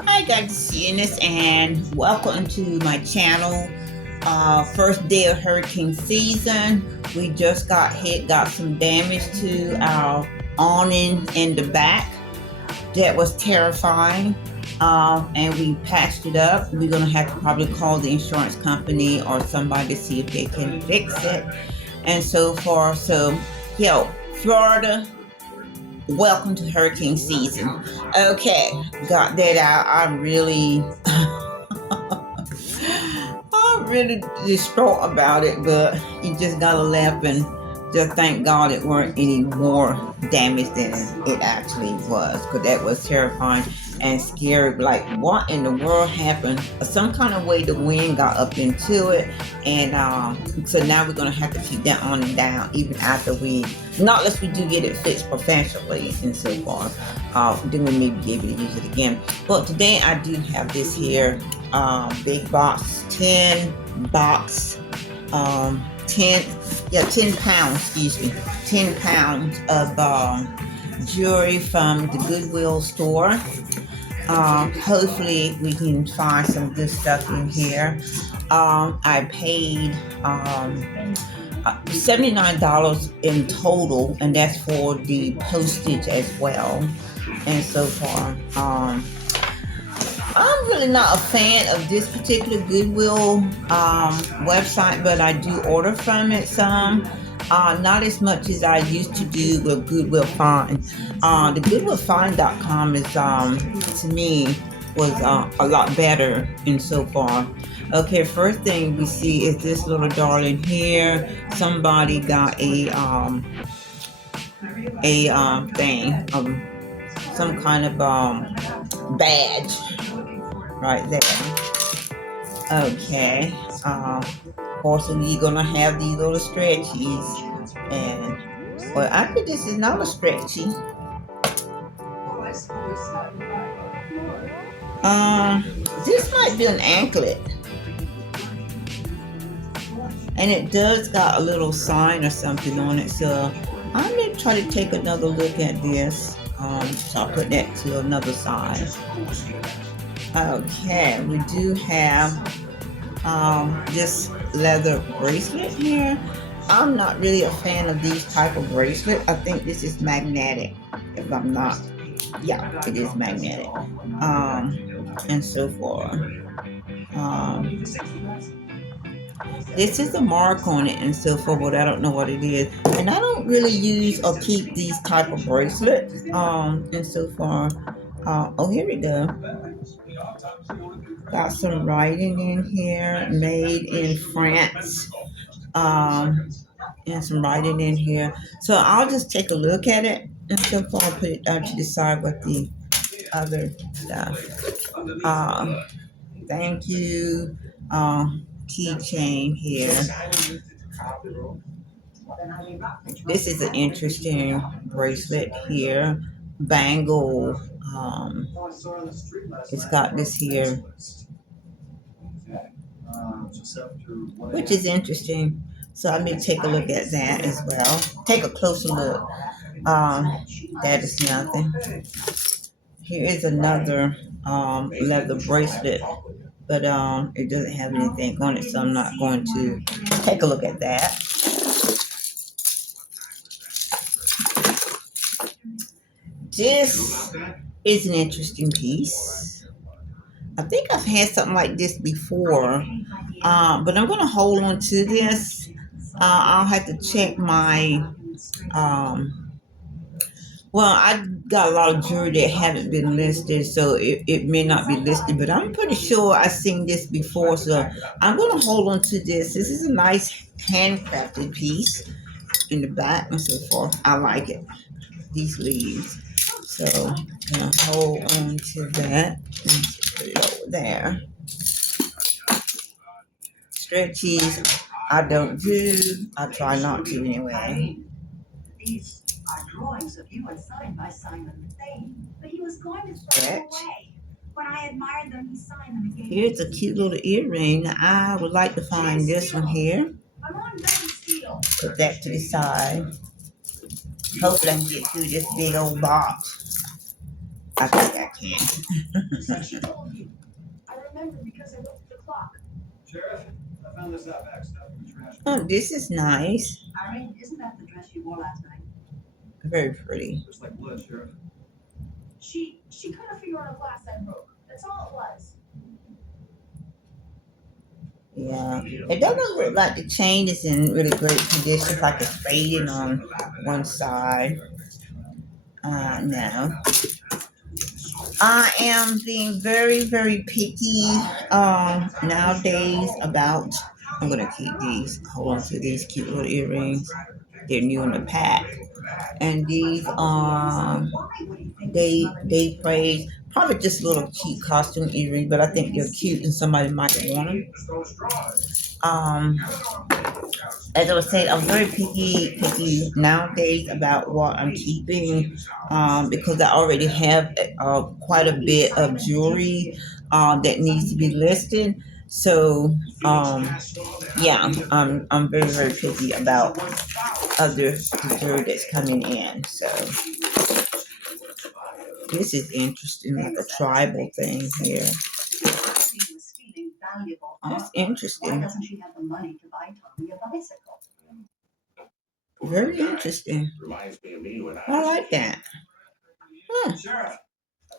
Hi guys, Eunice, and welcome to my channel. First day of hurricane season. We just got some damage to our awning in the back. That was terrifying. And we patched it up. We're gonna have to probably call the insurance company or somebody to see if they can fix it and so forth. So, Florida, welcome to hurricane season. Okay, got that out. I'm really distraught about it, but you just gotta laugh and just thank God it weren't any more damage than it actually was, because that was terrifying and scary. Like, what in the world happened? Some kind of way the wind got up into it, and so now we're gonna have to keep that on and down even after not unless we do get it fixed professionally and so forth. Then we may be able to use it again. But today I do have this here big box, 10 box, 10 pounds, excuse me, 10 pounds of jewelry from the Goodwill store. Hopefully we can find some good stuff in here. I paid $79 in total, and that's for the postage as well. And so far, I'm really not a fan of this particular Goodwill website, but I do order from it some. Not as much as I used to do with Goodwill Find. The GoodwillFind.com is, to me, was a lot better in so far. Okay, first thing we see is this little darling here. Somebody got a thing, some kind of badge right there. Okay. Also, you're gonna have these little stretchies, and well, I think this is not a stretchy. This might be an anklet, and it does got a little sign or something on it. So I'm gonna try to take another look at this. So I'll put that to another side. Okay, we do have this leather bracelet here. I'm not really a fan of these type of bracelet. I think this is magnetic. If I'm not, yeah, it is magnetic. And so forth. This is a mark on it and so forth, but I don't know what it is. And I don't really use or keep these type of bracelets. And so far. Oh, here we go. Got some writing in here, made in France. And some writing in here. So I'll just take a look at it and so far put it down to decide what the other stuff. Thank you. Keychain here. This is an interesting bracelet here. Bangle. It's got this here, which is interesting. So I may take a look at that as well. Take a closer look. That is nothing. Here is another leather bracelet, but it doesn't have anything on it, so I'm not going to take a look at that. This is an interesting piece. I think I've had something like this before, but I'm going to hold on to this. I'll have to check my, well, I got a lot of jewelry that haven't been listed, so it may not be listed, but I'm pretty sure I've seen this before, so I'm going to hold on to this. This is a nice handcrafted piece in the back and so forth. I like it, these leaves. So I'm going to hold on to that and put it over there. Stretchies, I don't do. I try not to anyway. These are drawings of you and signed by Simon Thane, but he was going to throw them away. When I admired them, he signed them again. Here's a cute little earring. I would like to find this one here. Put that to the side. Hopefully I can get through this big old box. I think I can. She said she told you. I remember because I looked at the clock. Sheriff, I found this out back stuff in the trash. Oh, this is nice. Irene, isn't that the dress you wore last night? Very pretty. Looks like blood, Sheriff. She couldn't figure out a glass that broke. That's all it was. Yeah, it doesn't look like the chain is in really great condition. It's like it's fading on one side. No. I am being very, very picky nowadays about. I'm gonna keep these. Hold on to these cute little earrings. They're new in the pack, and these they praise probably just a little cute costume earring, but I think they're cute and somebody might want them. As I was saying, I'm very picky nowadays about what I'm keeping, because I already have quite a bit of jewelry that needs to be listed. So yeah, I'm very, very picky about other jewelry that's coming in. So this is interesting, like a tribal thing here. That's interesting. Why doesn't she have the money to buy Tommy a bicycle? Very interesting. I like that. Sheriff,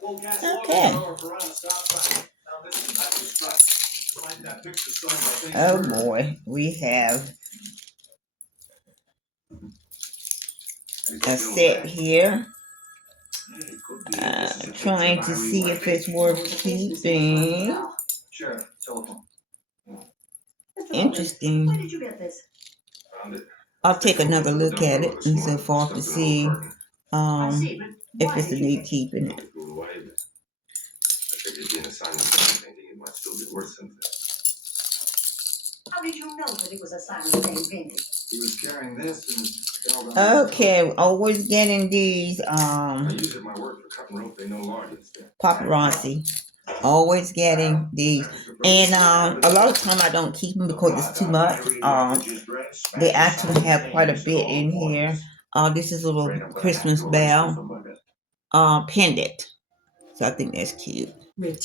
Okay. Oh boy, we have a set here. Trying to see if it's worth keeping. Sheriff, telephone. Interesting. Where did you get this? I'll take another look at it and so forth to see if it's a need keeping it. How did you know that it was a Simon Payne painting? He was carrying this and Okay, always getting these I use it in my work for cutting rope. They know large. paparazzi. Always getting these, and a lot of time I don't keep them because it's too much. They actually have quite a bit in here. This is a little Christmas bell pendant, so I think that's cute.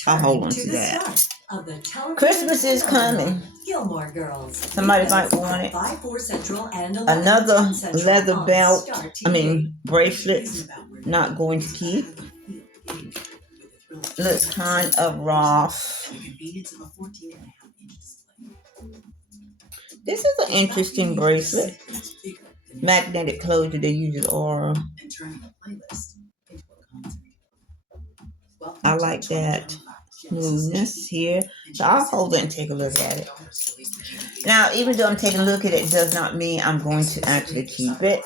I'll hold on to that. Christmas is coming. Gilmore Girls. Somebody might want it. 5-4 Central and 11 Another Central leather on belt. Star I TV. mean bracelets. Not going to keep. Looks kind of rough. This is an interesting bracelet. Magnetic closure, they usually are. I like that smoothness here. So I'll hold it and take a look at it. Now, even though I'm taking a look at it, does not mean I'm going to actually keep it.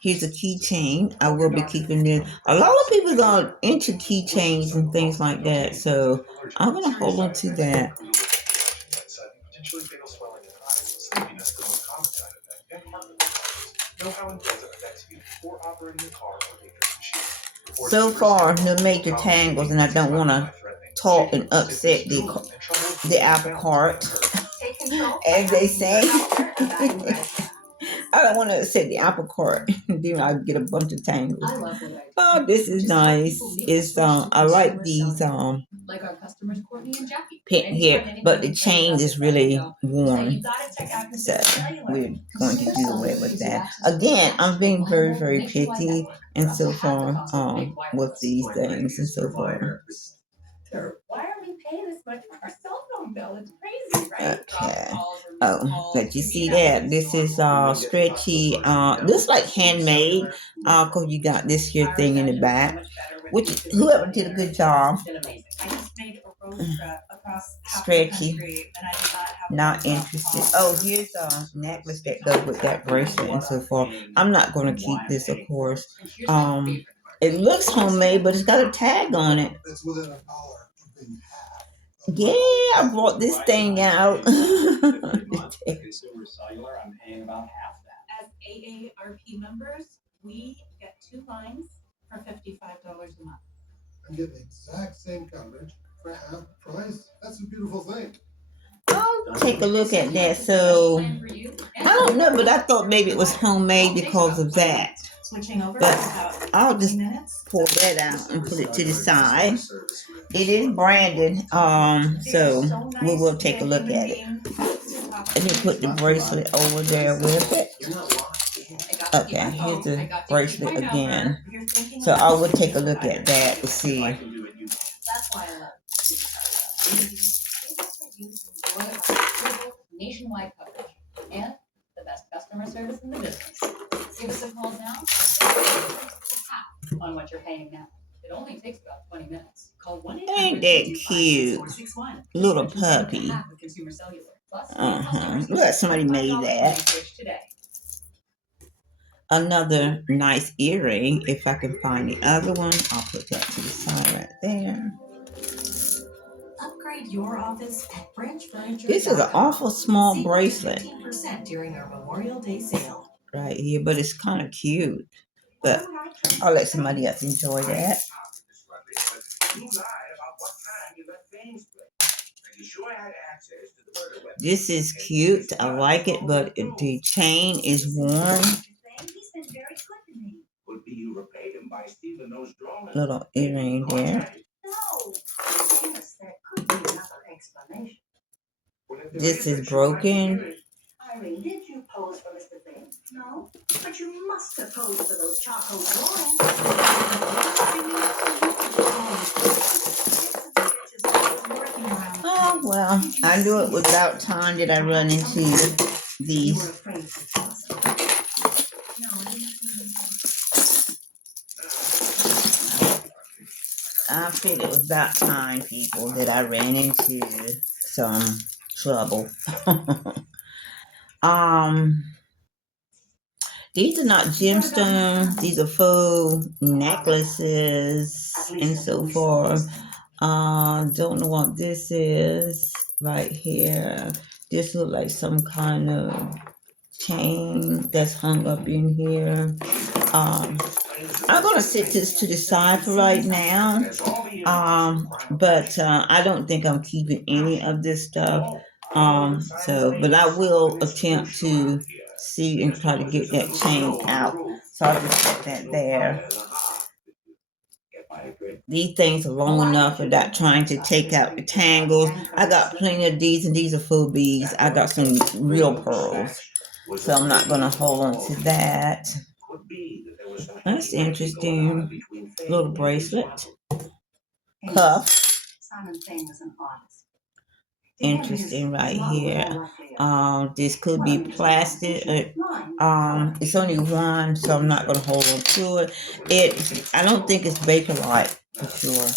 Here's a keychain. I will be keeping this. A lot of people are into keychains and things like that, so I'm going to hold on to that. So far, no major tangles, and I don't want to talk and upset the apple cart, as they say. I don't want to upset the apple cart. Then I get a bunch of tangles. Oh, this is nice. It's I like these like our customers Courtney and Jackie. pin here, but the chain is really worn. So we're going to do away with that. Again, I'm being very, very picky and so far with these things and so forth. Why are we paying this much for our cell phone bill? It's crazy, right? Okay. Oh, but you see that? This is stretchy. This is like handmade. Cause you got this here thing in the back. Which whoever did a good job. Stretchy. Not interested. Oh, here's a necklace that goes with that bracelet and so forth. I'm not gonna keep this, of course. It looks homemade, but it's got a tag on it. Yeah, I brought this thing out. As AARP members, we get 2 lines for $55 a month. And get the exact same coverage for half the price. That's a beautiful thing. I'll take a look at that. So I don't know, but I thought maybe it was homemade because of that. Switching over But in about I'll just 15 minutes. pull that out and put it to the side. It is branded, so we will take a look at it. Let me put the bracelet over there with it. Okay, here's the bracelet again. So I will take a look at that to see. That's why I love nationwide coverage and the best customer service in the business. Give us a call now. Half on what you're paying now. It only takes about 20 minutes. Call 1-800-225-6461. Ain't that cute? Little puppy. Look, somebody made that. Another nice earring. If I can find the other one, I'll put that to the side right there. Upgrade your office at Branch Furniture. This is an awful small bracelet. 15% during our Memorial Day sale. Right here, but it's kind of cute. But I'll let somebody else enjoy that. This is cute. I like it, but the chain is worn. Little earring there. This is broken. Irene, did you pose for Mr. Thing? No, but you must have posed for those charcoal drawings. Oh, well, I knew it was about time that I run into these. I figured it was about time, people, that I ran into some trouble. These are not gemstones. These are faux necklaces and so forth. Don't know what this is right here. This looks like some kind of chain that's hung up in here. I'm gonna sit this to the side for right now. But I don't think I'm keeping any of this stuff. But I will attempt to see and try to get that chain out. So I'll just put that there. These things are long enough without trying to take out the tangles. I got plenty of these, and these are full beads. I got some real pearls, so I'm not gonna hold on to that. That's interesting. Little bracelet. Cuff. Interesting right here. This could be plastic. It's only one, so I'm not gonna hold on to it. I don't think it's Bakelite for sure.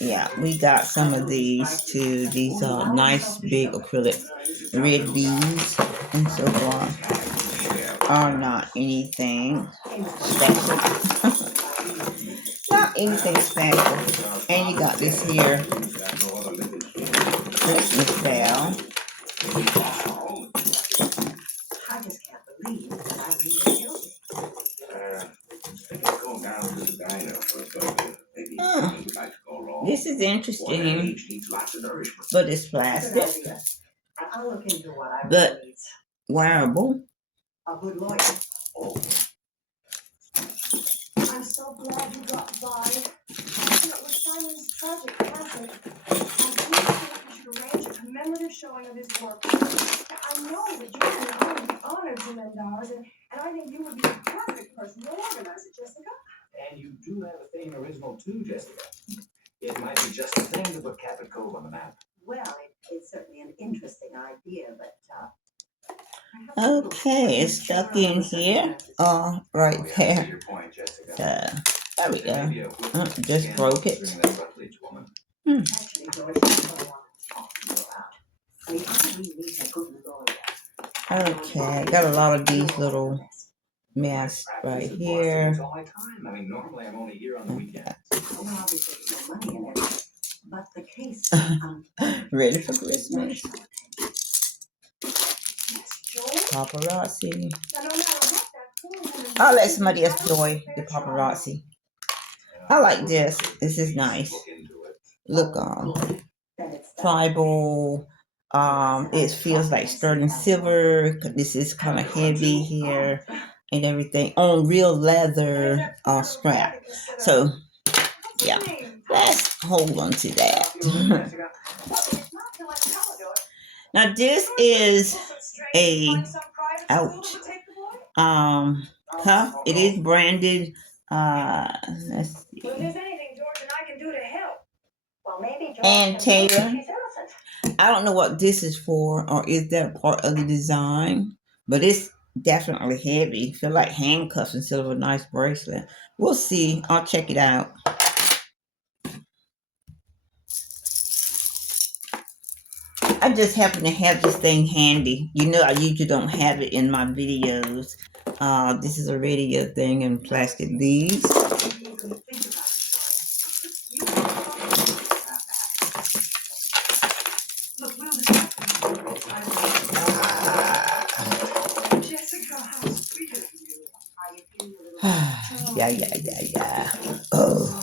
Yeah, we got some of these too. These are nice big acrylic red beads and so forth. Are not anything special. Not anything special. And you got this here Christmas bell. I just can't believe that I really killed it. This is interesting, but it's plastic, I'll look into what I but wearable. A good lawyer. Oh. I'm so glad you got by. It was Simon's tragic passing. I think we should arrange a commemorative showing of his work. I know that you can be honored to lend ours, and I think you would be the perfect person to organize it, Jessica. And you do have a thing original too, Jessica. It might be just a thing to put Cabot Cove on the map. Well, it's certainly an interesting idea, but okay, it's stuck in here. Right there. So, there we go. Just broke it. actually, George, that's what I want to talk to you about. I mean, I really need a good lawyer. Okay, got a lot of these little masks right here. I mean, normally I'm only here on the weekend. Well, obviously, there's no money in it, but the case. Ready for Christmas? Yes, Joel. Paparazzi. Now, no matter what that fool I'll let somebody else enjoy the paparazzi. I like this. This is nice. Look on tribal It feels like sterling silver. This is kind of heavy here and everything on real leather strap. So yeah, let's hold on to that. Now this is a ouch cuff. It is branded. Let's see. Well, if there's anything George and I can do to help. Well, maybe George And can Taylor. She's innocent. I don't know what this is for, or is that a part of the design? But it's definitely heavy. Feel like handcuffs instead of a nice bracelet. We'll see. I'll check it out. I just happen to have this thing handy. You know, I usually don't have it in my videos. This is a radio thing in plastic leaves. Yeah. Oh.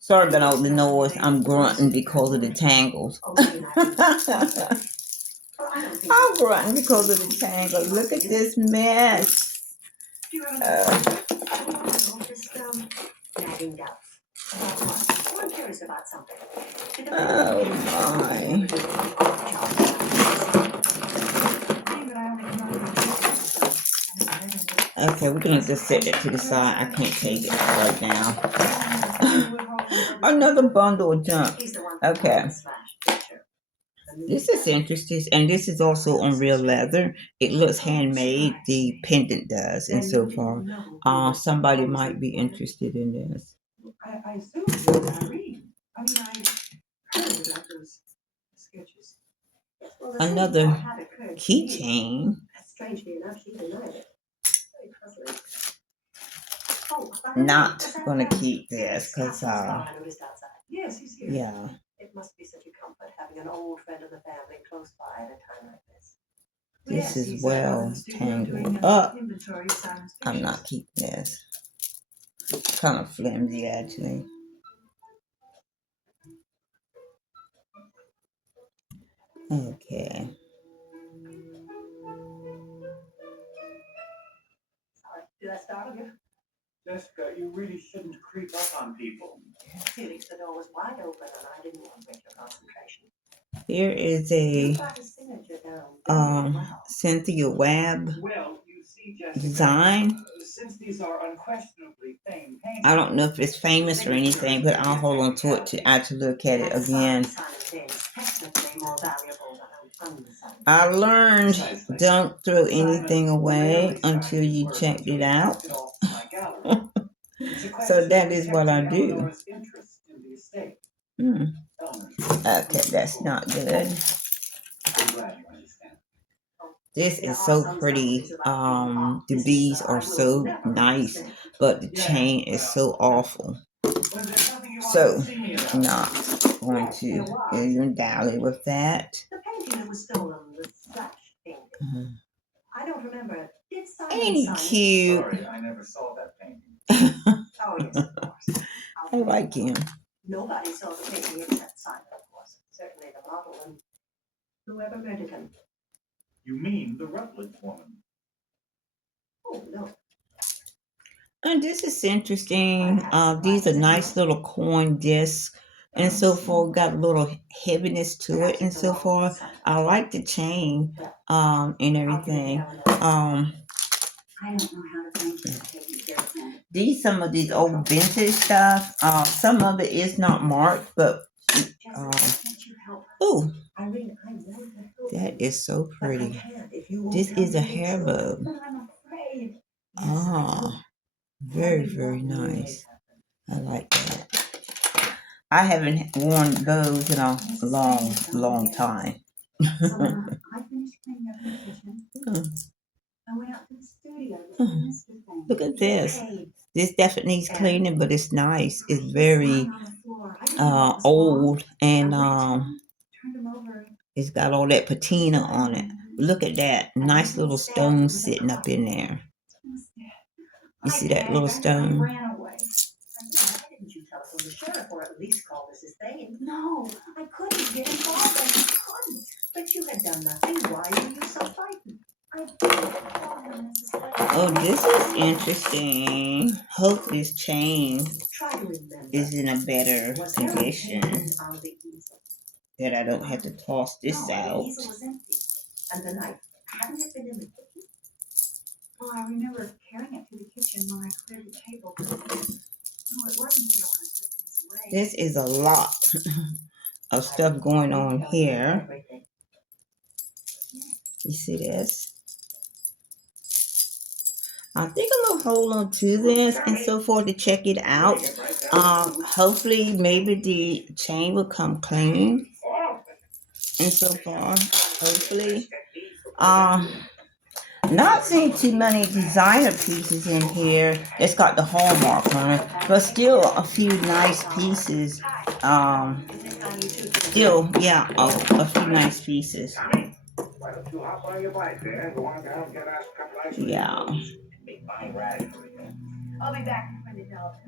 Sorry about all the noise. I'm grunting because of the tangles. I'm grunting because of the tangles. Look at this mess. I'm curious about something. Oh my. Okay, we're gonna just set that to the side. I can't take it right now. Another bundle of junk. Okay. This is interesting, and this is also on real leather. It looks handmade. The pendant does, and so far, somebody might be interested in this. I assume you read. I mean, I heard about those sketches. Another keychain. Strangely enough, she denied it. Very puzzling. Not gonna keep this because Yes, he's here. yeah. It must be such a comfort having an old friend of the family close by at a time like this. This is well tangled up. I'm not keeping this. Kind of flimsy actually. Okay. Sorry, did I startle you? Jessica, you really shouldn't creep up on people. Felix, the door was wide open and I didn't want to break your concentration. Here is You a got his signature down very well. Cynthia Webb Well, you see, Jessica, design. Since these are unquestionably famed paintings, I don't know if it's famous or anything, but I'll hold on to it to actually look at it again. I learned don't throw anything away until you checked it out. So that is what I do. Okay, that's not good. This is so pretty. The beads are so nice, but the chain is so awful. So, not going to even dally with that. The painting that was stolen was Slash painting. I don't remember it. Did Simon Ain't he sign it? cute? Sorry, I never saw that painting. Oh, yes, of course. I like him. Nobody saw the painting except Simon, of course. Certainly the model and whoever murdered him. You mean the Rutledge woman? Oh, no. And this is interesting. These are nice little coin discs and so forth. Got a little heaviness to it and so forth. I like the chain and everything. I don't know how to thank you for taking care of him. Some of these old vintage stuff. Some of it is not marked, but oh, that is so pretty. This is a hair bow. Ah, very, very nice. I like that. I haven't worn those in a long time. So I finished cleaning up the kitchen. I went out to the studio to see Mr. Thing. Look at this. This definitely needs cleaning, but it's nice. It's very old and it's got all that patina on it. Look at that. Nice little stone sitting up in there. You see that little stone? Why didn't you tell us when the sheriff or at least call Mrs. Thane? No, I couldn't get involved. I couldn't. done nothing. Why are you so frightened? I didn't call her Mrs. Fletcher. Oh, this is interesting. Hope this chain Try to remember. is in a better Was there a condition, painting on the easel? that I don't have to toss this No, out. the easel was empty. And the knife, hadn't it been in the kitchen? Well, I remember carrying it to the kitchen when I cleared the table. No, it wasn't here when I put things away. This is a lot of stuff going on here. Everything. You see this? I think I'm gonna hold on to this and so forth to check it out. Hopefully, maybe the chain will come clean and so far. Hopefully, not seeing too many designer pieces in here that's got the hallmark on it, but still a few nice pieces. Still, yeah, a few nice pieces. Why don't you hop on your bike there and go on down and get us a couple ice cream Yeah. cones and make mine ride for you. I'll be back when the Talbot.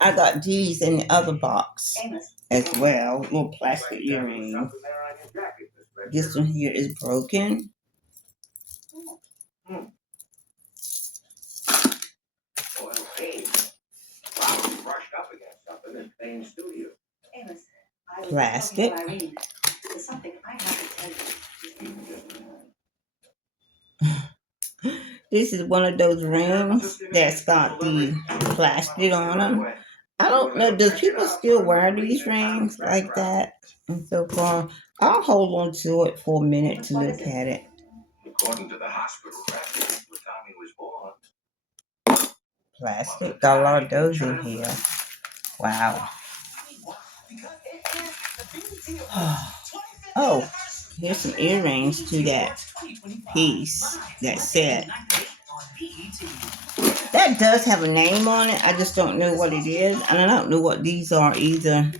I got these in the other box Amos. as well, little plastic earrings. Something there on your jacket, Miss Fletcher. This one here is broken. Well, hey, probably brushed up against something in Payne's studio. Amos. I was Plastic. talking to Irene. There's something I have to tell you. This is one of those rings that's got the plastic on them. I don't know, does people still wear these rings like that? And so far, I'll hold on to it for a minute to look at it. According to the hospital records, when Tommy was born. Plastic, got a lot of those in here. Wow. Oh, here's some earrings to that piece, that set. That does have a name on it. I just don't know what it is. And I don't know what these are either.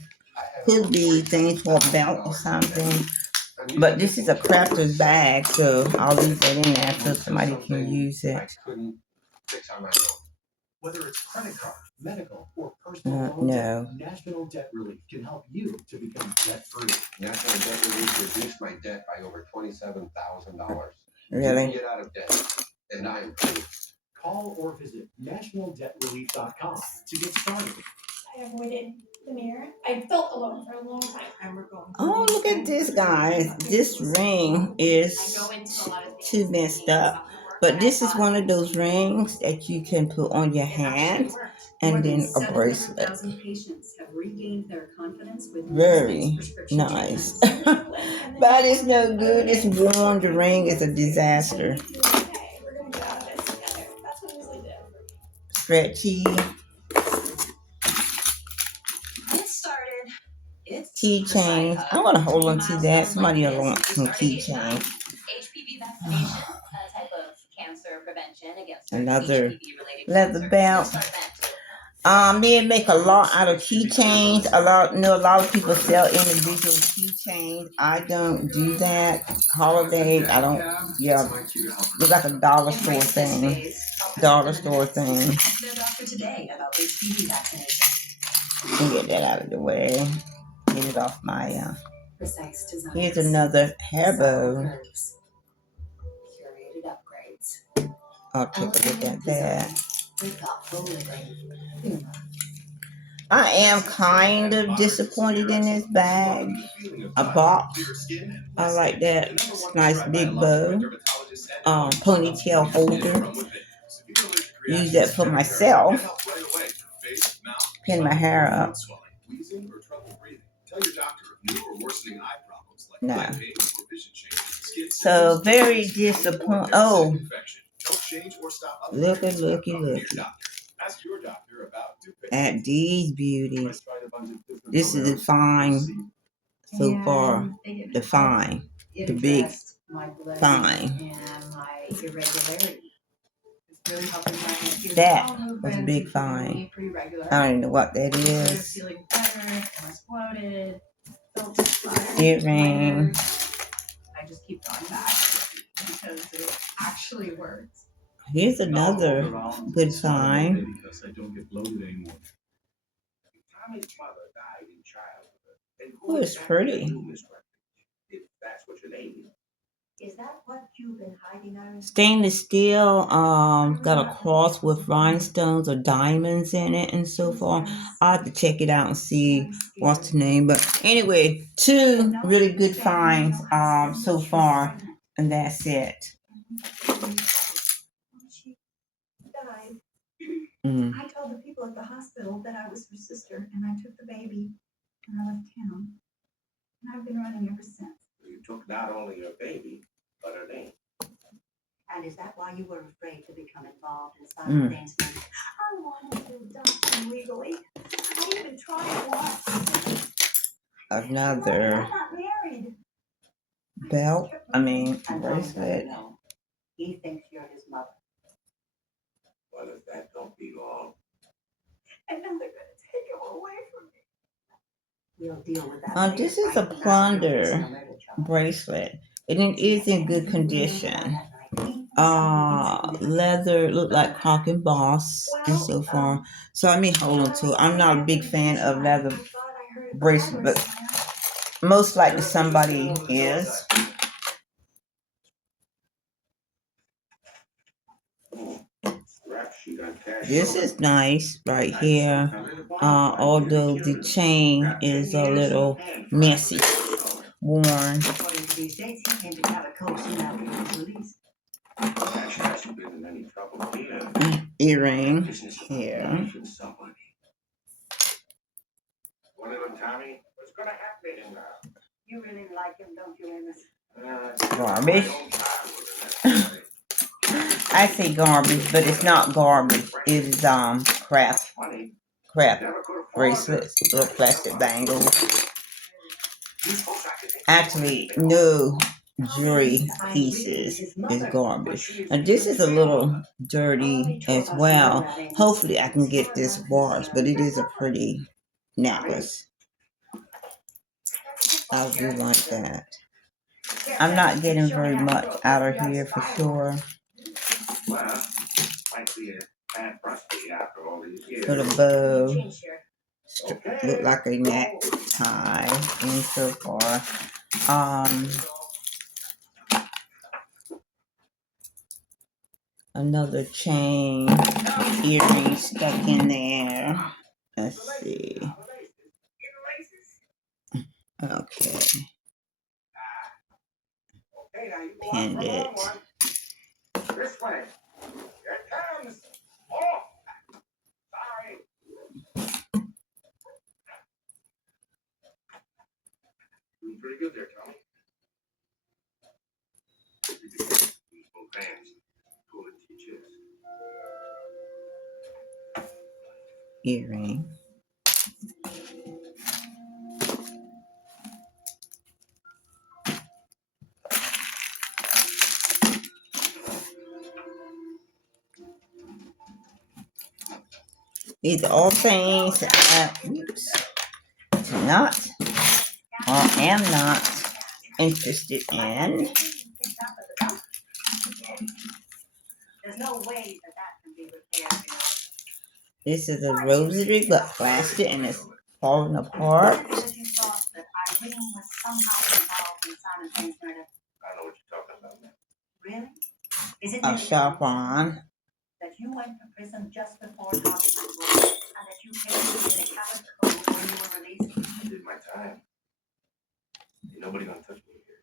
Could be things for a belt or something. But this is a crafter's bag, so I'll leave that in there so somebody can use it. I couldn't fix on my own. Whether it's credit card, medical, or personal loans, No. National Debt Relief can help you to become debt-free. National Debt Relief reduced my debt by over $27,000. You Really? can get out of debt, and I am free. Call or visit nationaldebtrelief.com to get started. I avoided the mirror. I felt alone for a long time. And we're going. Oh, look at this, guys. This ring is too messed up. But this is one of those rings that you can put on your hand and then a bracelet. Patients have regained their confidence with Very nice. But it's no good. It's worn. The ring is a disaster. Okay, we're gonna get out of this together. That's what usually do. Stretchy. Get started. It's Keychains. I want to hold on to that. Somebody will want some keychains. HPV vaccination, a type of cancer prevention against Another HPV-related leather cancer. belt. Start that too. They make a lot out of keychains. A lot of people sell individual keychains. I don't do that. Holidays, I don't. Yeah, it's like a dollar store thing. Dollar store thing. The doctor today about HPV vaccination. Let me get that out of the way. Get it off my. Precise design. Here's another hair bow. Curated upgrades. I'll take a look at that. With thoughtful living. I am kind of disappointed in this bag. A box. I like that. It's a nice big bow. Ponytail holder. Use that for myself. Pin my hair up. No. So very disappointed. Oh. Looky. At these beauties. This is the fine so far. The fine. The big fine. That was a big fine. I don't even know what that is. Feeling better, less bloated, felt Earring. I just keep going back because it actually works. Here's another good find. Because I don't get bloated anymore. Tommy's mother died in childhood. Oh, it's pretty. If that's what your name is. Is that what you've been hiding on? Stainless steel, got a cross with rhinestones or diamonds in it and so forth. I'll have to check it out and see what's the name. But anyway, two really good finds so far, and that's it. She died. Mm. I told the people at the hospital that I was her sister, and I took the baby, and I left town. And I've been running ever since. You took not only her baby, but her name. And is that why you were afraid to become involved in Mm. Simon Dane's murder? I wanted to adopt him legally. I even tried once. Another I'm not married. belt, And Tom bracelet. doesn't know. He thinks you're his mother. Well, if that don't be all. And now they're going to take him away from me. We'll deal with that later. This is a Right now, you're plunder facing a murder charge. bracelet, and it is in good condition. Leather, look like Hawk and Boss and so forth. So I may hold on to it. I'm not a big fan of leather bracelet, but most likely somebody is. Rap sheet on cash. This is nice right here. Although the chain is a little messy, worn. According to these dates, he came to Calico soon after he was released. Cash hasn't been in any trouble here. Earring Business of here. life and somebody. One of them, Tommy. What's gonna happen in there? You really like him, don't you, Amos? Garbage. I say garbage, but it's not garbage. It is craft bracelets, little plastic bangles. Actually, no jewelry pieces is garbage. And this is a little dirty as well. Hopefully I can get this washed, but it is a pretty necklace. I do like that. I'm not getting very much out of here for sure. Well, might be a bad prostate after all these years. Put a bow. Look like a necktie and so forth. Another chain, earring stuck in there. Let's see. Okay. Pinned it. This way. Here it comes. Oh, sorry. Doing pretty good there, Tommy. Use both hands. Pull into your chest. Earring. These are all things that I do not or am not interested in. There's no way that can be repaired. This is a rosary, but plastic, and it's falling apart. Because you thought that Irene was somehow involved in Simon Dane's murder. I know what you're talking about, man. Really? Is it A really chiffon. that you went to prison just before Tommy was released, and that you came to get a Catholic code when you were released? I did my time. Ain't nobody gonna touch me here.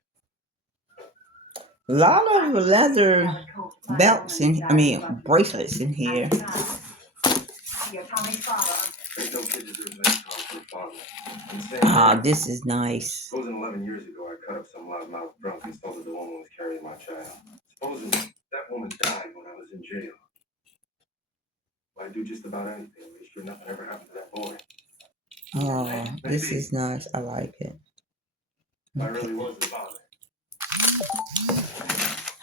A lot of leather belts bracelets in here. You're Tommy's father. There's no kid to do that for a father. This is nice. Supposing 11 years ago I cut up some loudmouth drunk and told that the woman was carrying my child. Supposing that woman died when I was in jail. Well, I'd do just about anything to make sure nothing ever happened to that boy. Oh, this is nice. I like it. I really was the father.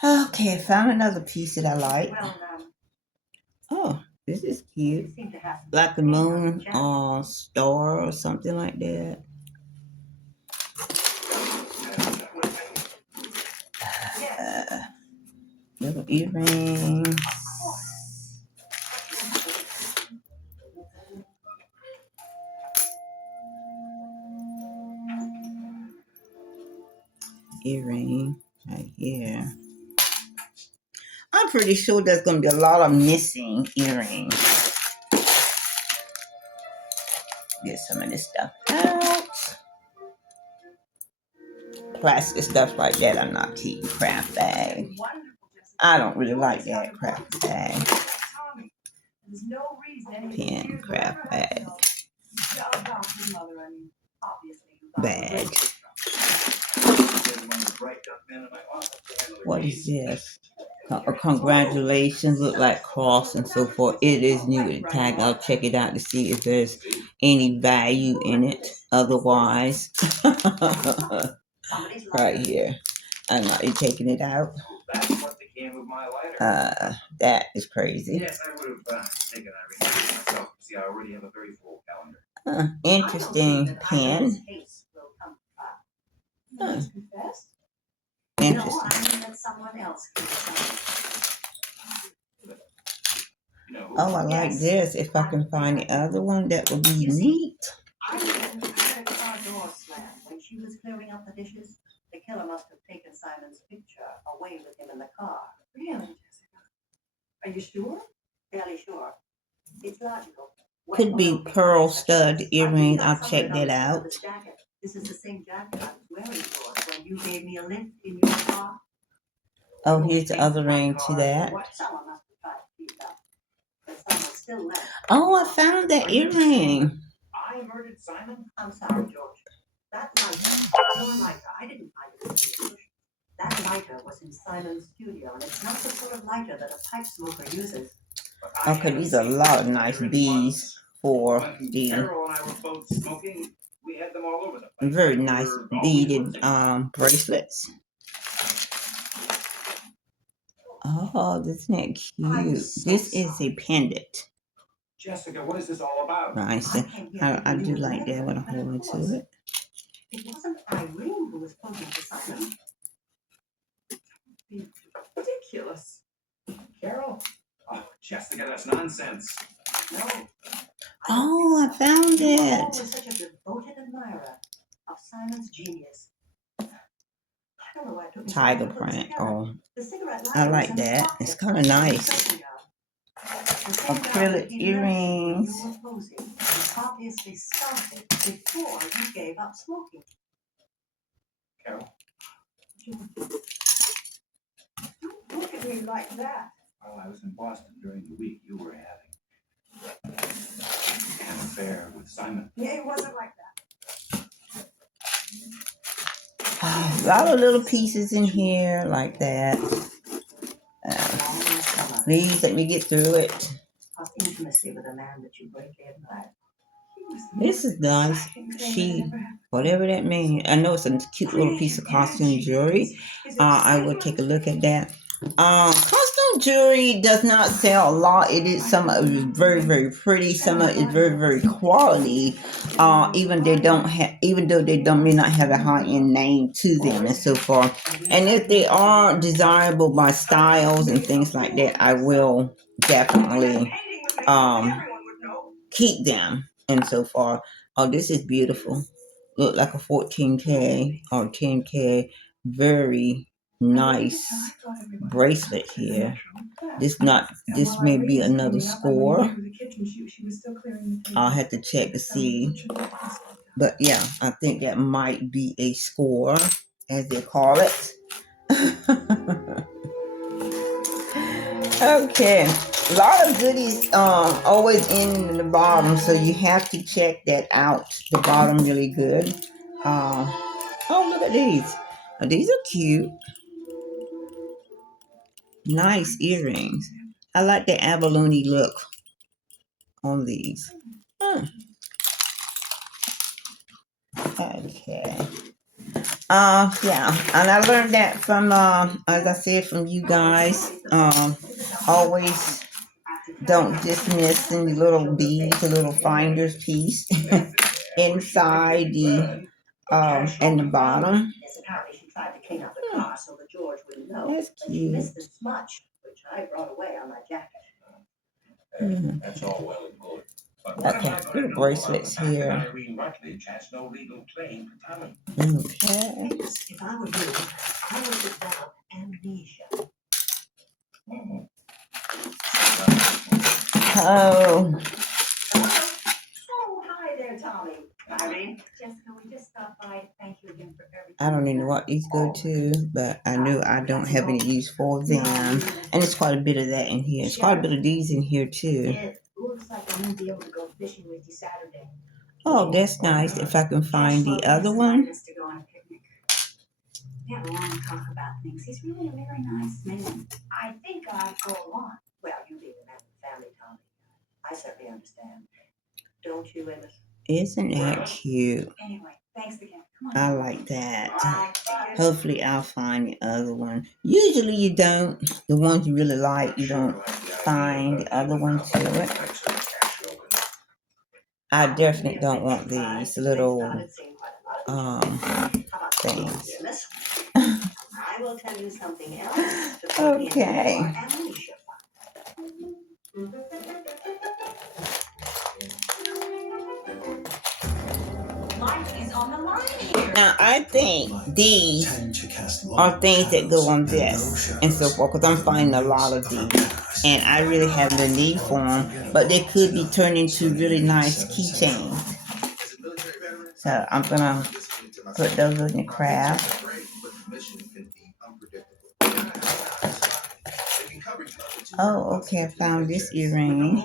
Okay, I found another piece that I like. Well, Oh, this is you cute. seem to have Like a moon or star or something like that. Little earrings. Earring. Right here. I'm pretty sure there's going to be a lot of missing earrings. Get some of this stuff out. Plastic stuff like that I'm not keeping. Craft bag. I don't really like that craft bag. Pen, craft bag. Bag. What is this? Congratulations, look like cross and so forth. It is new with the tag. I'll check it out to see if there's any value in it. Otherwise, right here, I'm not taking it out. That is crazy. Yes, I would have taken Irene myself. See, I already have a very full calendar. Interesting pen. Huh. Interesting. No, I mean that someone else can Oh, I like this. If I can find the other one, that would be neat. I had a car door slam when she was clearing up the dishes. The killer must have taken Simon's picture away with him in the car. Really, Jessica? Are you sure? Fairly sure. It's logical. Could be pearl stud earrings. I'll check that out. This is the same jacket I was wearing for when you gave me a lift in your car. Oh, here's the other ring to that. Someone must have tried to keep up. But someone still left. Oh, I found that earring. I murdered Simon? I'm sorry, George. That lighter, your lighter, I didn't find it in the bush. That lighter was in Simon's studio, and it's not the sort of lighter that a pipe smoker uses. Okay, these are a lot of nice beads for the Carol and I were both smoking. We had them all over the place. very nice beaded bracelets. Oh, isn't that cute? This is a pendant. Jessica, what is this all about? Nice. I do like that when I hold into it. It wasn't Irene who was posing for Simon. Ridiculous. Carol? Oh, Jessica, that's nonsense. No. Oh, I found You were it. always such a devoted admirer of Simon's genius. I don't know why it took me so long Tiger to put it print. together. Oh, The cigarette I lighter was like in the that. pocket It's kind of nice. of the dressing gown. The same gown Acrylic that he left earrings. You were posing. You obviously started before you gave up smoking. Carol? Don't look at me like that. Well, I was in Boston during the week you were having an affair with Simon. Yeah, it wasn't like that. A lot of little pieces in here like that. Please let me get through it. Of intimacy with a man that you greatly admired. This is nice. She, whatever that means. I know it's a cute little piece of costume jewelry. I will take a look at that. Costume jewelry does not sell a lot. It is some of it is very, very pretty. Some of it is very, very quality. Even though they don't may not have a high end name to them and so forth. And if they are desirable by styles and things like that, I will definitely keep them and so far. Oh, this is beautiful. Look like a 14K or 10K. Very nice bracelet here. This may be another score. I'll have to check to see. But yeah, I think that might be a score, as they call it. Okay, a lot of goodies always in the bottom, so you have to check that out. The bottom really good. Oh, look at these. Oh, these are cute. Nice earrings. I like the abalone look on these. Okay. Yeah, and I learned that from as I said, from you guys. Always don't dismiss any little beads, a little finder's piece inside the and the bottom. Yes, apparently she tried to clean up the car so that George wouldn't know. That's But she cute. missed the smudge, which I brought away on my jacket. That's all well and good. Okay, little bracelets here. Irene Rutledge has no legal claim to Talbot. Okay. If I were you, I will develop amnesia. Oh, Oh, hi there, Tommy. Irene. Jessica, we just stopped by to thank you again for everything. I don't even know what these go to, but I knew I don't have any use for them. And it's quite a bit of that in here. It's quite a bit of these in here too. It looks like I'm gonna be able to go fishing with you Saturday. Oh, that's nice. If I can find the other one. To go on a picnic. We had a long talk about things. He's really a very nice man. I think I'd go along. Well, you being a man of the family, Tommy. I certainly understand. Don't you, Amos? Isn't that cute? Anyway, thanks again. Come on. I like that. Bye. Hopefully I'll find the other one. Usually you don't. The ones you really like, you don't find the other one to it. I definitely don't want these little things. Amos, I will tell you something else. to put in Okay. your amnesia Life is on the line here. Now I think these are things that go on this and so forth, because I'm finding a lot of these. And I really have the need for them, but they could be turned into really nice keychains. So I'm gonna put those in the craft. Oh, okay, I found this earring.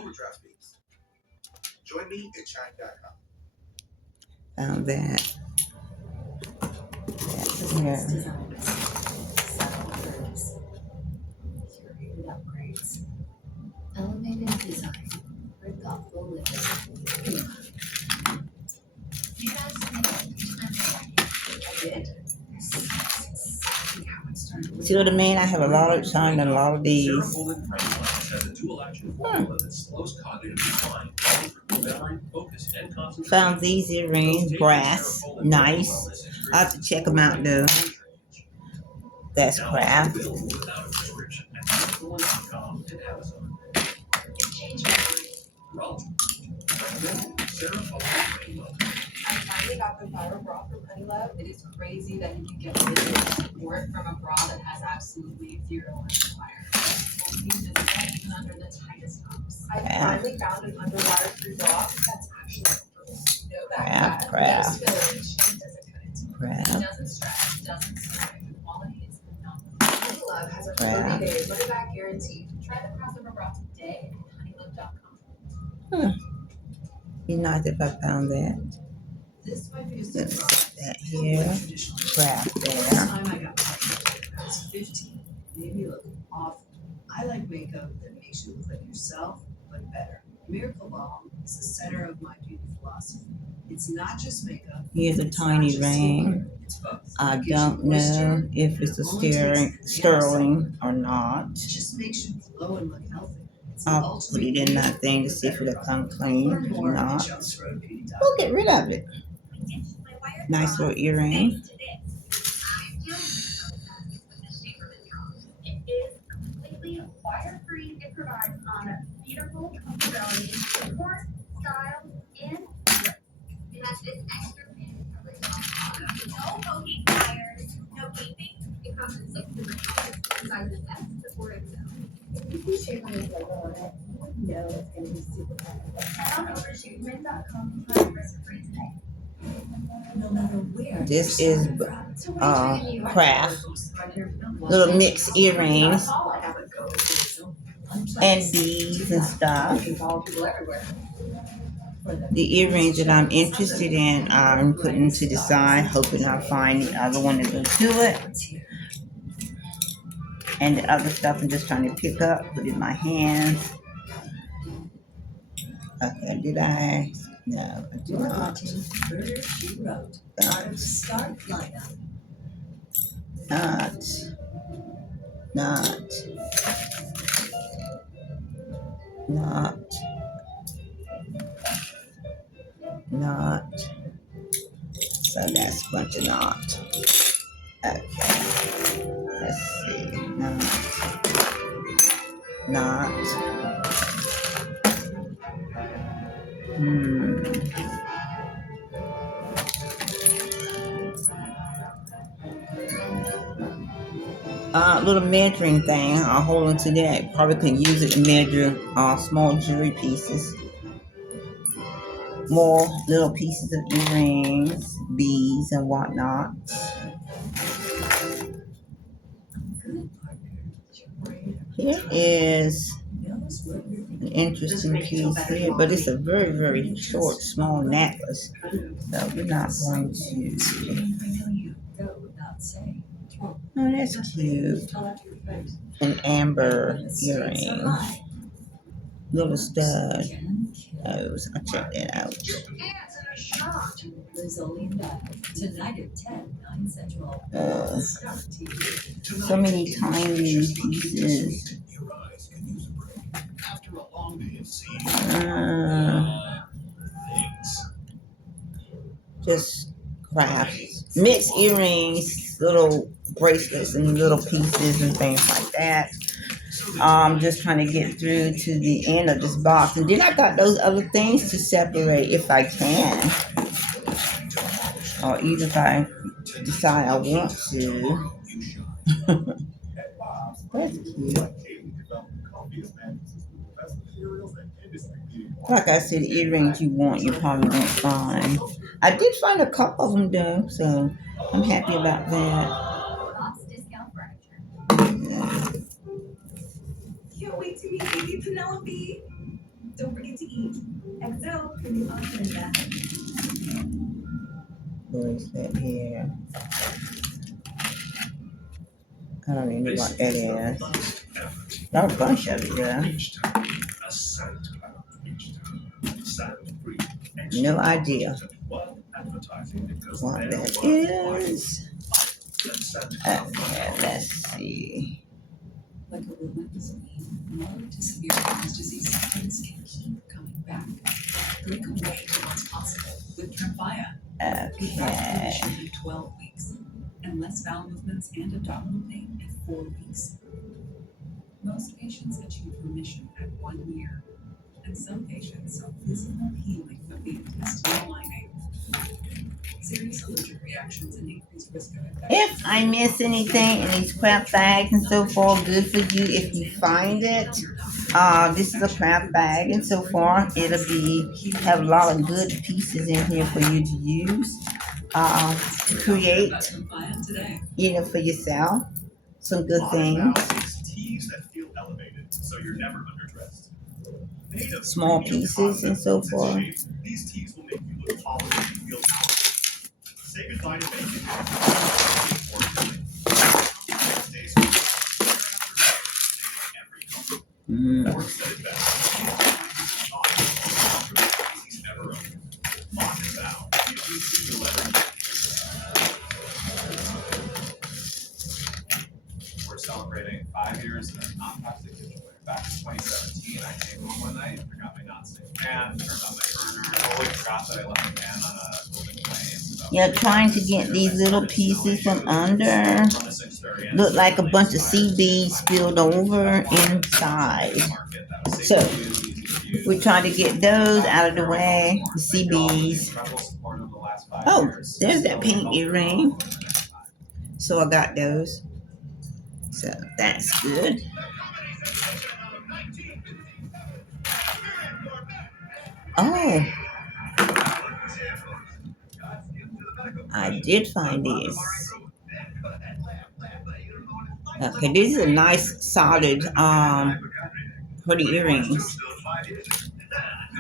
Found that. That's here. Elevated design for thoughtful living. You guys I did. See what I mean? I have a lot of signed and a lot of these. Found these earrings, brass, nice. I have to check them out though. That's craft. I finally got the viral bra from Honey Love. It is crazy that you can get this support from a bra that has absolutely 0 underwire. We'll use this even under the tightest pumps. I finally found an underwire-free bra that's actually comfortable. You know that Craft. no spillage, it doesn't cut into it. Craft. It doesn't stretch, it doesn't snag. The quality is phenomenal. Honey Love has a Craft. 30-day money-back guarantee. Try the crossover bra today at honeylove.com. Be nice if I found that. This might be a Let's surprise. put that here. Craft there. Time I got pregnant, I was 15. Made me look awful. I like makeup that makes you look like yourself, but better. Miracle Balm is the center of my beauty philosophy. It's not just makeup. Here's a tiny ring. It's both. I don't know if it's a sterling or not. It just makes you glow and look healthy. It's the I'll ultimate put it in that thing to see if it'll come clean. Learn If more at not, JumpstarBeauty.com. we'll get rid of it. Nice little earring. It is completely wire-free. It provides beautiful comfortability, support, style, and grip. It has this extra fan coverage. No poking wires, no gaping. It comes in 6 different colors, sizes S to 4XL. If you shape on this logo on it, you know it's going to be super comfortable. Head on over to shapeman.com to request a free today. No matter where. This is craft. Little mixed earrings and beads and stuff. The earrings that I'm interested in, I'm putting to the side, hoping I'll find the other one to go to it. And the other stuff I'm just trying to pick up, put in my hands. Okay, did I? No, I did not. Not. So that's a bunch of not. Okay. Let's see. Not. little measuring thing. I'll hold on to that. Probably can use it to measure small jewelry pieces. More little pieces of earrings, beads, and whatnot. Here is an interesting piece here, but it's a very, very short, small necklace. So we're not going to. Oh, that's cute. An amber earring. Little stud. Oh, I'll check that out. So many tiny pieces. Just crafts. Mixed earrings, little bracelets, and little pieces and things like that. Just trying to get through to the end of this box. And then I got those other things to separate if I can. Or even if I decide I want to. That's cute. Like I said, earrings you want, you probably won't find. I did find a couple of them though, so I'm happy about that. Can't wait to meet baby Penelope. Don't forget to eat. XO, can you open that? Bracelet here. I don't even know what that is. Got a bunch of it, yeah. No idea what that is. Okay, let's see. Like a relentless pain, moderate to severe Crohn's disease symptoms can keep coming back. Break away from what's possible with Tremfya. Okay. In 12 weeks, and less bowel movements and abdominal pain in 4 weeks. Most patients achieve remission at 1 year, and some patients saw physical healing of the intestinal lining. Serious allergic reactions and increased risk of infection. If I miss anything in these craft bags and so forth, good for you if you find it. This is a craft bag, and so far it'll have a lot of good pieces in here for you to use to create, for yourself. Some good things. Small pieces and so forth. These teas will make you look taller and feel powerful. Say goodbye to bacon. Ford said it best. Never open. Lock and bow. We're celebrating 5 years of non-toxic kitchenware. Back in 2017, I came home one night and forgot my nonstick pan, turned on my burner, totally forgot that I left the pan on a open flame. You're trying to get these little pieces from under. Look like a bunch of sea beads spilled over inside. So we're trying to get those out of the way. The sea beads. Oh, there's that pink earring. So I got those. So that's good. Oh, I did find this. Okay, this is a nice solid for the earrings.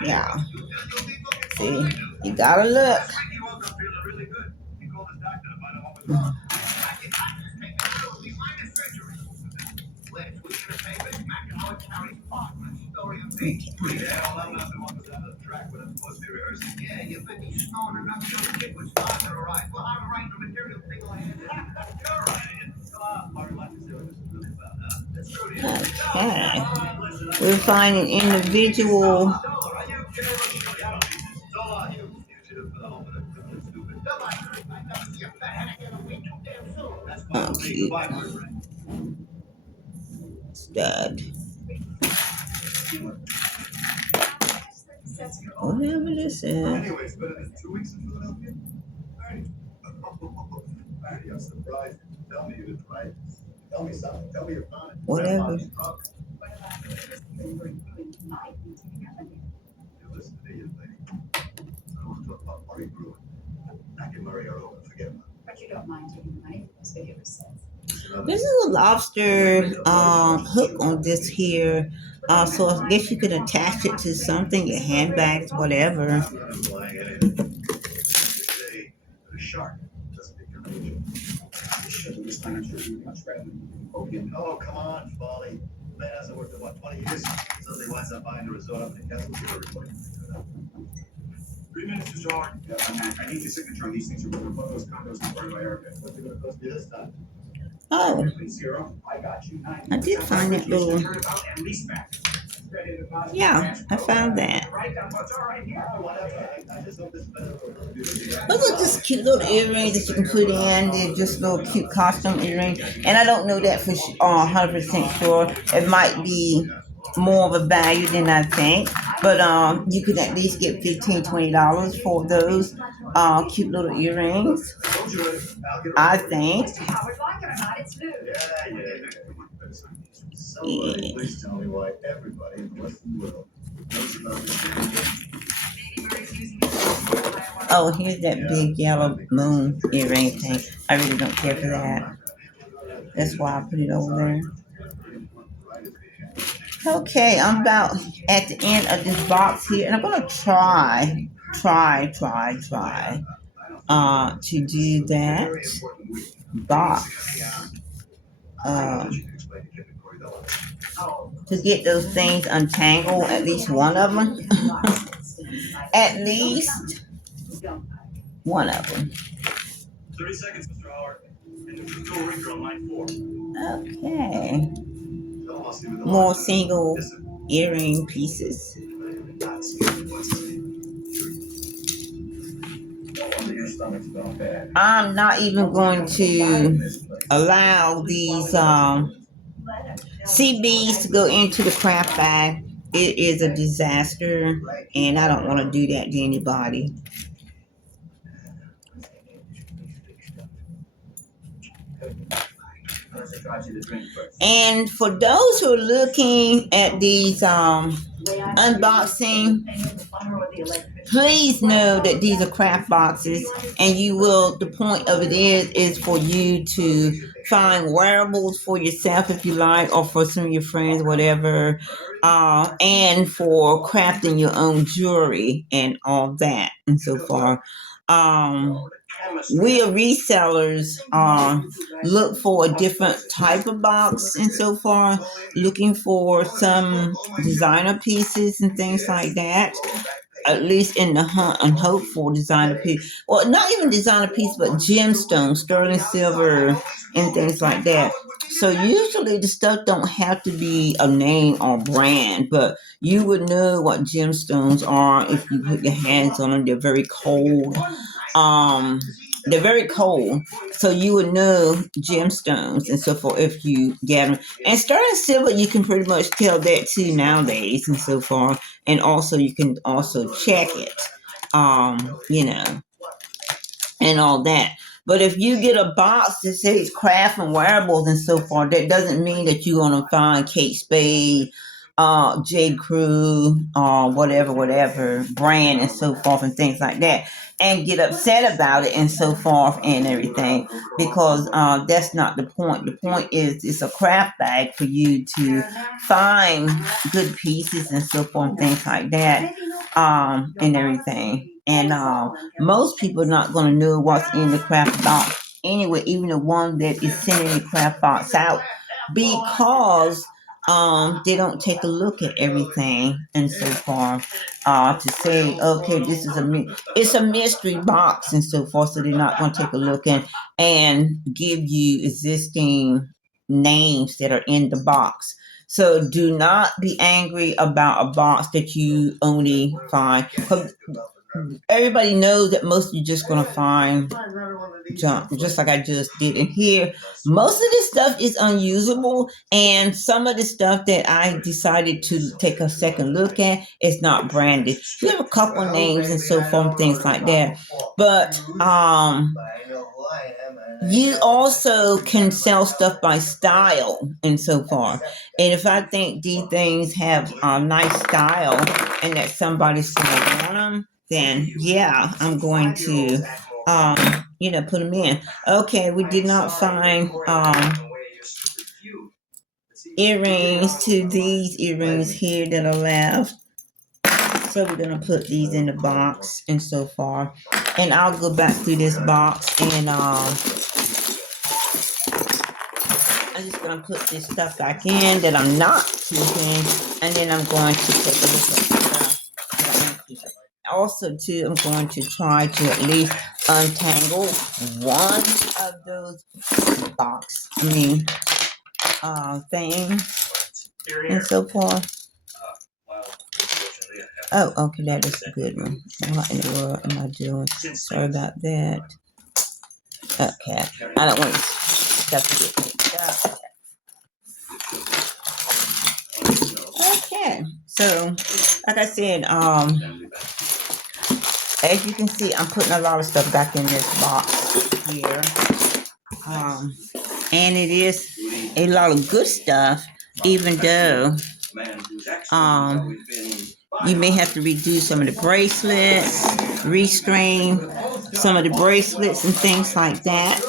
Yeah. See, you gotta look. Okay. We're finding individual. Oh, cute. Stud. Whatever this is. Anyways, but it is 2 weeks in Philadelphia? Alright. I'm surprised. Tell me you didn't, right? Tell me something. Tell me you're fine. whatever. What about you were ruined tonight and taking out again? You listen to me, young lady. I don't want to talk about Murray Brewer. I can marry her over. Forget about it. But you don't mind taking the money for those video cassettes. This is a lobster hook on this here. So I guess you could attach it to something, your handbags, whatever. I'm not implying anything. Say that a shark doesn't become an this time I'm sure you much rather than oh, come on, Folly. Man hasn't worked in what, 20 years? Suddenly winds up buying a resort up in the Catskills. Give everybody. 3 minutes is all. Yeah, I need your signature on these things. You're going to put those condos in front of my airport. What's it going to cost me this time? Oh, Zero. I got you. I did find that little. Yeah, I found that. Those are just cute little earrings that you can put in. They're just little cute costume earrings. And I don't know that for 100% sure. It might be more of a value than I think. But you could at least get $15-$20 for those cute little earrings, I think. Somebody please tell me why everybody in the Western world knows about this. Oh, here's that big yellow moon earring thing. I really don't care for that. That's why I put it over there. Okay, I'm about at the end of this box here, and I'm gonna try to do that box. To get those things untangled, at least one of them. At least one of them. 30 seconds, Mr. Howard. And there's still a ringer on line 4. Okay. More single earring pieces. I'm not even going to allow these CBs to go into the craft bag. It is a disaster, and I don't want to do that to anybody. And for those who are looking at these unboxing, please know that these are craft boxes, and you will, the point of it is for you to find wearables for yourself if you like, or for some of your friends, whatever, and for crafting your own jewelry and all that and so far. We are resellers, look for a different type of box and so far, looking for some designer pieces and things like that. At least in the hunt and hope for designer piece. Well, not even designer piece, but gemstones, sterling silver, and things like that. So usually the stuff don't have to be a name or brand, but you would know what gemstones are if you put your hands on them. They're very cold. They're very cold, so you would know gemstones and so forth if you get them. And sterling silver, you can pretty much tell that too nowadays and so forth. And also, you can also check it, and all that. But if you get a box that says craft and wearables and so forth, that doesn't mean that you're gonna find Kate Spade, J. Crew, whatever brand and so forth and things like that, and get upset about it and so forth and everything, because that's not the point. The point is it's a craft bag for you to find good pieces and so forth and things like that, and everything. And most people are not going to know what's in the craft box anyway, even the one that is sending the craft box out, because they don't take a look at everything and so far, to say, okay, this is it's a mystery box and so forth, so they're not going to take a look and give you existing names that are in the box. So do not be angry about a box that you only find. Everybody knows that most of you just going to find junk, just like I just did in here. Most of this stuff is unusable, and some of the stuff that I decided to take a second look at is not branded. You have a couple names and so forth, things like that. But you also can sell stuff by style and so far. And if I think these things have a nice style and that somebody's going to want them, then yeah, I'm going to, put them in. Okay, we did not find earrings to these earrings here that are left. So we're gonna put these in the box and so far. And I'll go back through this box and I'm just gonna put this stuff back in that I'm not keeping, and then I'm going to take a look at stuff that I'm keeping. Also too, I'm going to try to at least untangle one of those things and so forth. Oh, okay, that is a good one. What in the world am I doing? Sorry about that. Okay, I don't want stuff to get mixed up. Okay, so like I said, as you can see, I'm putting a lot of stuff back in this box here, and it is a lot of good stuff, even though you may have to redo some of the bracelets, restring some of the bracelets and things like that.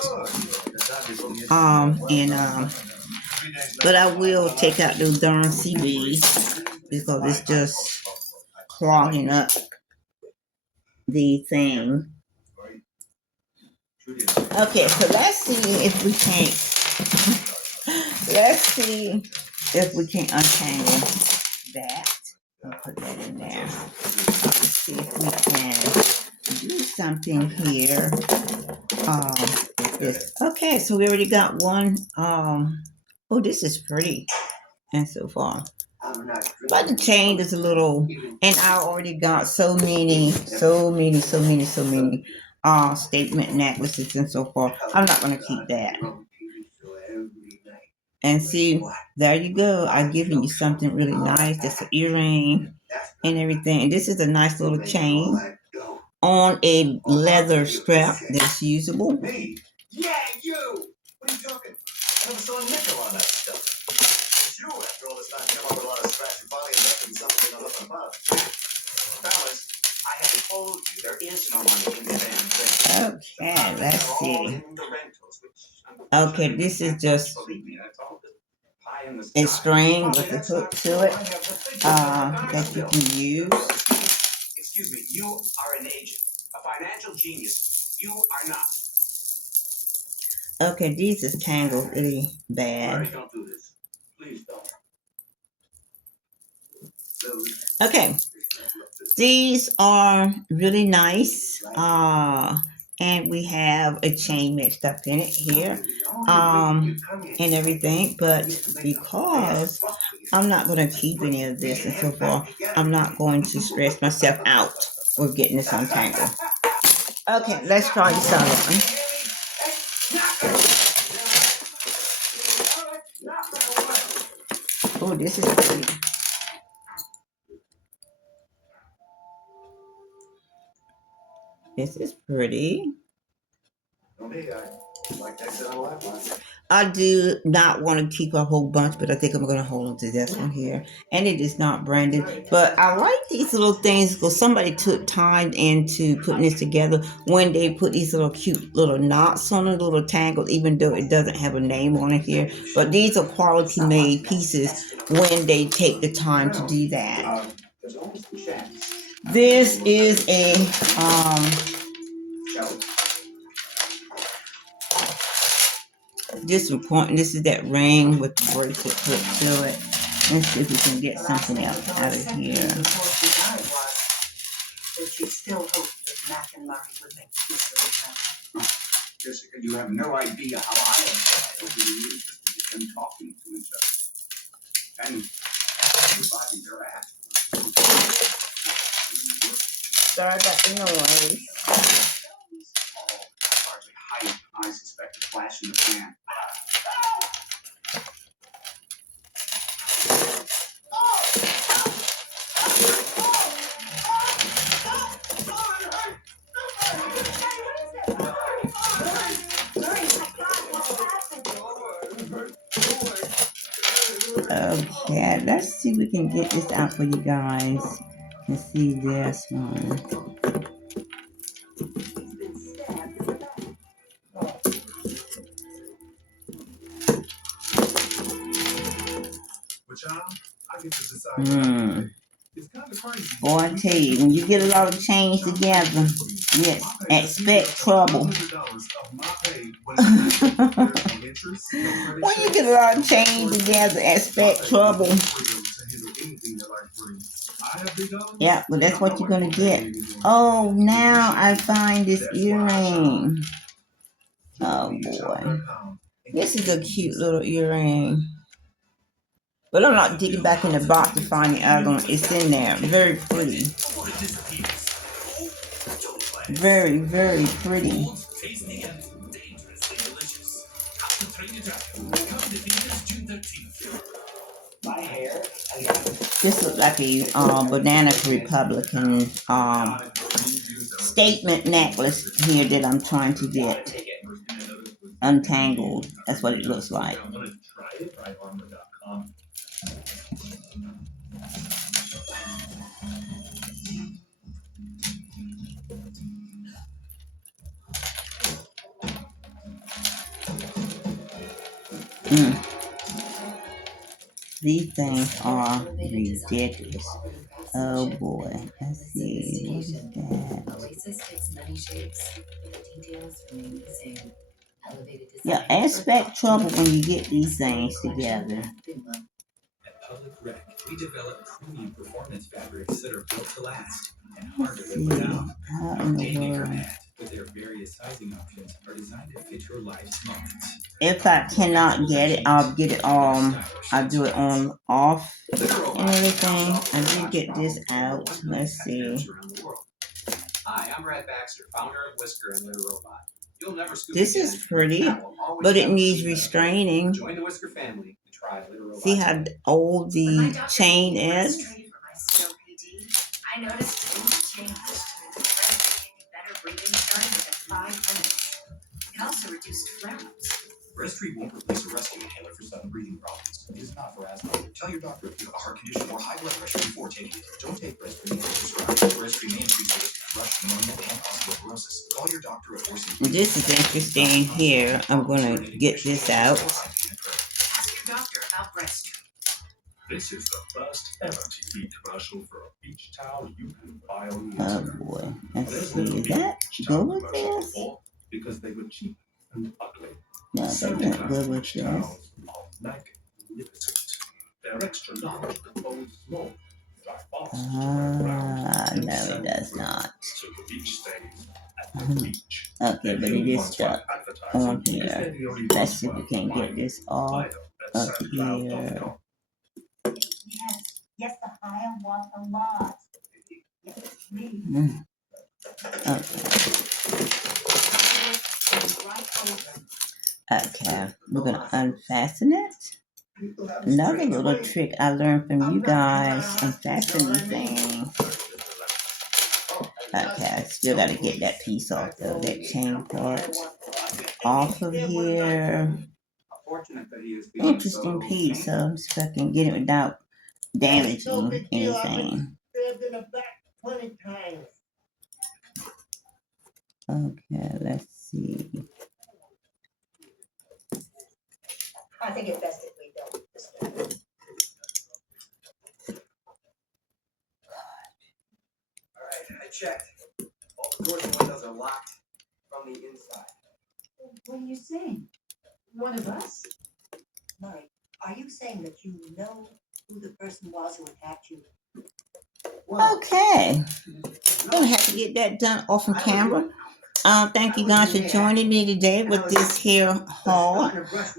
But I will take out those darn CDs because it's just clogging up the thing. Okay, so let's see if we can't untangle that. I'll put that in there. Let's see if we can do something here. With this. Okay, so we already got one. Oh, this is pretty. And so far. But the chain is a little, and I already got so many statement necklaces and so forth. I'm not going to keep that. And see, there you go. I've given you something really nice. That's an earring and everything. And this is a nice little chain on a leather strap that's usable. Yeah, you! What are you talking? I never saw a nickel on that stuff. It's you, after all this time, came up with a lot of scratch and finally invested in something I know nothing about. Fellas, I have told you there is no money in the damn thing. Okay, let's see. Okay, this is just a string with a hook to it that you can use. Excuse me, you are an agent, a financial genius. You are not. Okay, these is tangled really bad. Don't do this. Please don't. Okay, these are really nice. And we have a chain mixed up in it here, and everything. But because I'm not going to keep any of this and so forth, I'm not going to stress myself out with getting this untangled. Okay, let's try this other one. Oh, this is pretty. This is pretty. I do not want to keep a whole bunch, but I think I'm going to hold on to this one here. And it is not branded. But I like these little things because somebody took time into putting this together when they put these little cute little knots on it, little tangles, even though it doesn't have a name on it here. But these are quality made pieces when they take the time to do that. This is a this is that ring with the bracelet put to it. Let's see if we can get something else out of here. She still hoped that Mac and Murray would make peace with each other. Jessica, you have no idea how I have tried over the years just to get them talking to each other. And reviving their ass. Sorry about the noise. Largely hype, I suspect a flash in the pan. Okay, let's see if we can get this out for you guys. And see this one. He's been stabbed in the back. But y'all, I get to decide. Hmm. It's kind of crazy. Boy, I tell you, when you get a lot of change together, yes, expect trouble. $100 of my pay when there's no interest, no credit When you checks, get a lot no of change together, expect trouble. freedom to handle anything that life brings. I have big dollars. Yeah, but that's what you're gonna get. Oh, now I find this earring. Oh boy, this is a cute little earring. But I'm not digging back in the box to find the other one. It's in there. Very pretty. Very, very pretty. This looks like a Banana Republican statement necklace here that I'm trying to get untangled. That's what it looks like. These things are ridiculous. Oh boy. Let's see. What is that? Oasis takes many shapes, but the details remain the same. Elevated design. Yeah, expect trouble when you get these things together. At Public Rec, we develop premium performance fabrics that are built to last and hard to live without. How Our in the Daymaker world? mat, with their various sizing options, are designed to fit your life's moments. If I cannot get it, I'll get it I'll do it on off and everything. I did get this out. Let's see. Hi, I'm Brad Baxter, founder of Whisker and Litter Robot. You'll never scoop This again. is pretty, That will always but it have a needs seat back. restraining. Join the Whisker family and try Litter Robot. See how old the chain is? I noticed things changed. Better breathing started within 5 minutes. It also reduced flare-ups. Breastscreen won't replace a rescue inhaler for sudden breathing problems. It is not for asthma. Tell your doctor if you have a heart condition or high blood pressure before taking it. Don't take Breastscreen unless prescribed. Breastscreen may increase the risk of thrush, pneumonia, and osteoporosis. Call your doctor at Orson. This is interesting here. I'm gonna get this out. Ask your doctor about breast. This is the first ever TV commercial for a beach towel you can buy on the Oh internet. boy. Let's see. Is that good with this? Because they were cheap and ugly. No, that's not good with this. Towels are magnificent. They're extra large but fold small. Dry fast. No, it does not. So the beach stays at the beach. Okay, but it is stuck on here. Let's see if we can get this off up here. Yes, the higher want a lot. Yes, me. Okay, we're gonna unfasten it. Another little trick I learned from you guys, unfasten these things. Okay, I still gotta get that piece off though, that chain part off of here. Interesting piece, so if I can get it without damaging anything. Okay, let's see. I think it's best if we don't this way. Alright, I checked. All the doors and windows are locked from the inside. What are you saying? One of us? Murray, are you saying that you know who the person was who attacked you? Okay, I'm gonna have to get that done off on camera. Thank you guys for joining me today with this here haul.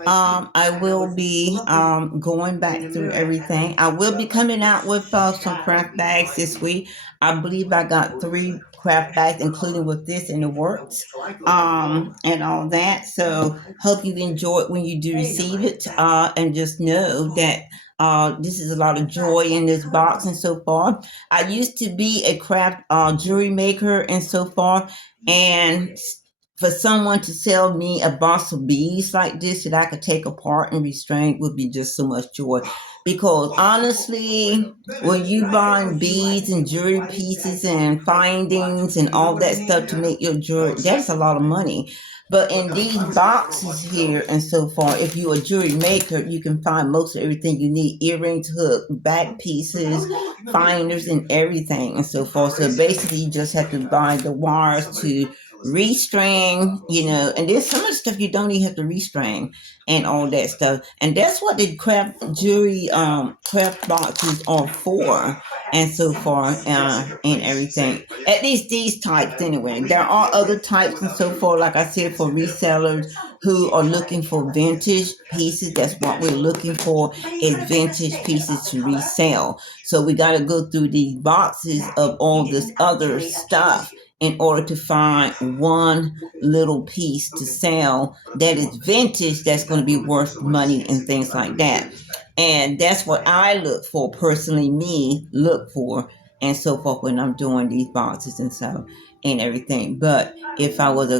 I will be going back through everything. I will be coming out with some craft bags this week. I believe I got 3 craft bags, including with this in the works, and all that. So hope you enjoy it when you do receive it, and just know that this is a lot of joy in this box and so far. I used to be a craft jewelry maker and so far, and for someone to sell me a box of beads like this that I could take apart and restrain would be just so much joy. Because honestly, when you buy beads and jewelry pieces and findings and all that stuff to make your jewelry, that's a lot of money. But in these boxes here and so far, if you're a jewelry maker, you can find most of everything you need: earrings, hook, back pieces, finders, and everything and so forth. So basically, you just have to buy the wires to restring, and there's some of the stuff you don't even have to restring and all that stuff. And that's what the craft jewelry craft boxes are for and so far and everything. At least these types anyway. There are other types and so forth, like I said, for resellers who are looking for vintage pieces. That's what we're looking for, is vintage pieces to resell. So we got to go through these boxes of all this other stuff in order to find one little piece to sell that is vintage, that's going to be worth money and things like that. And that's what I look for, personally, me look for and so forth when I'm doing these boxes and so and everything. But if I was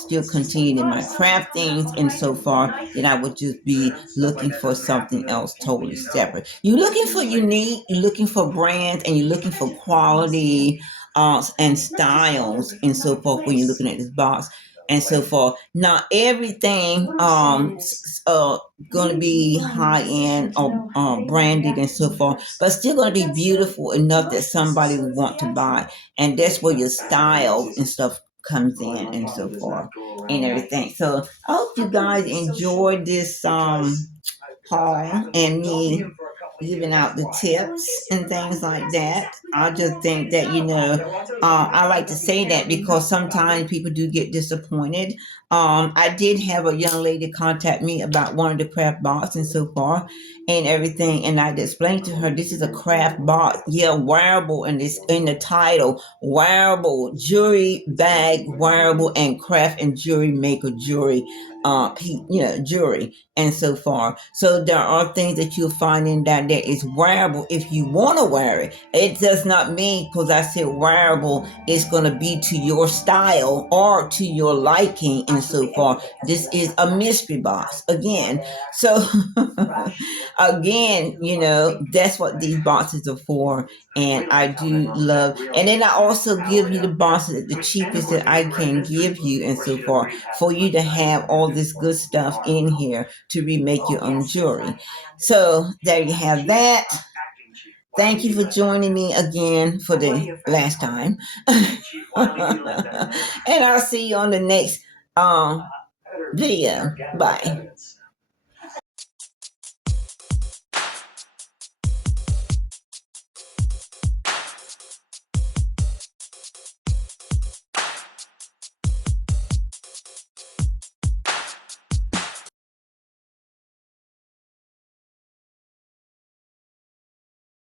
still continuing my craftings and so far, then I would just be looking for something else totally separate. You're looking for unique, you're looking for brands, and you're looking for quality and styles and so forth when you're looking at this box and so forth. Not everything going to be high end or branded and so forth, but still going to be beautiful enough that somebody will want to buy. And that's where your style and stuff comes in and so forth and everything. So I hope you guys enjoyed this haul and me giving out the tips and things like that. I just think that, I like to say that because sometimes people do get disappointed. I did have a young lady contact me about one of the craft box and so far and everything, and I explained to her this is a craft box, yeah, wearable, and it's in the title, wearable jewelry bag, wearable and craft and jewelry maker jewelry, jewelry and so far. So there are things that you'll find in that is wearable if you want to wear it. It does not mean because I said wearable, it's going to be to your style or to your liking and so far. This is a mystery box again. So again, that's what these boxes are for. And I do love, and then I also give you the boxes at the cheapest that I can give you and so far, for you to have all this good stuff in here to remake your own jewelry. So there you have that. Thank you for joining me again for the last time. And I'll see you on the next video. Bye.